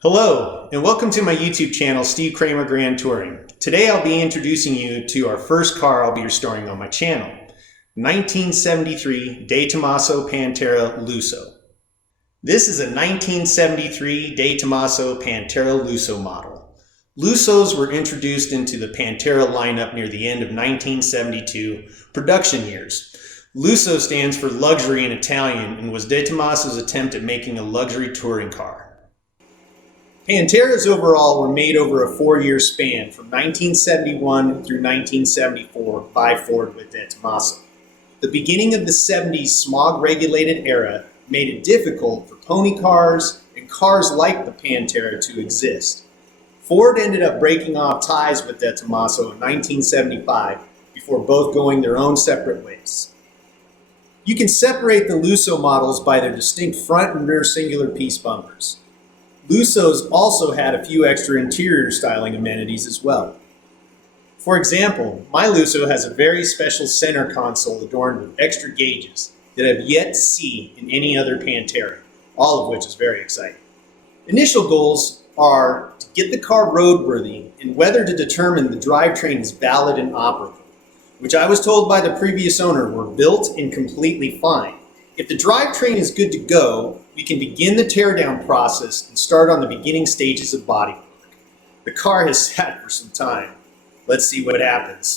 Hello, and welcome to my YouTube channel, Steve Kramer Grand Touring. Today I'll be introducing you to our first car I'll be restoring on my channel, 1973 De Tomaso Pantera Lusso. This is a 1973 De Tomaso Pantera Lusso model. Lussos were introduced into the Pantera lineup near the end of 1972 production years. Lusso stands for luxury in Italian and was De Tomaso's attempt at making a luxury touring car. Panteras overall were made over a 4-year span from 1971 through 1974 by Ford with De Tomaso. The beginning of the 70s smog-regulated era made it difficult for pony cars and cars like the Pantera to exist. Ford ended up breaking off ties with De Tomaso in 1975 before both going their own separate ways. You can separate the Lusso models by their distinct front and rear singular piece bumpers. Lussos also had a few extra interior styling amenities as well. For example, my Lusso has a very special center console adorned with extra gauges that I've yet to see in any other Pantera, all of which is very exciting. Initial goals are to get the car roadworthy and whether to determine the drivetrain is valid and operable, which I was told by the previous owner were built and completely fine. If the drivetrain is good to go, we can begin the teardown process and start on the beginning stages of bodywork. The car has sat for some time. Let's see what happens.